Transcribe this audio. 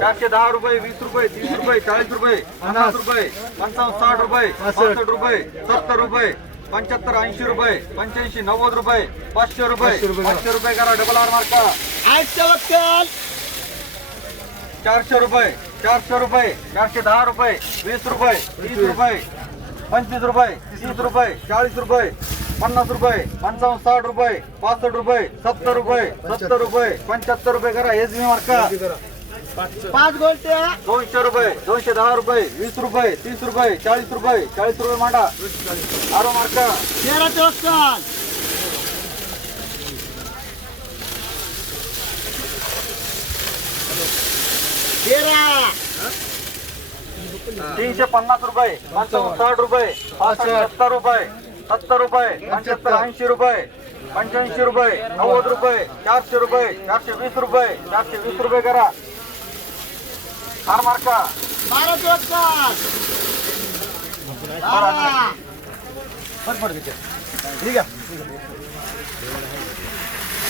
₹410 ₹20 ₹30 ₹40 ₹50 55 60 ₹65 ₹70 75 80 85 90 ₹500 500 करा double R मार्का ₹400 ₹400 ₹410 ₹20 ₹30 ₹25 ₹30 ₹40 50 55 60 65 70 75 करा SB मार्का 5 गोल्टे ₹200 210 ₹20 30 ₹40 मांडा आरो मार्का 13 चौक्कल 350 ₹55 60 ₹70 70 75 80 85 90 400 420 करा हार मार्का 12 चौक्कल ठीक आहे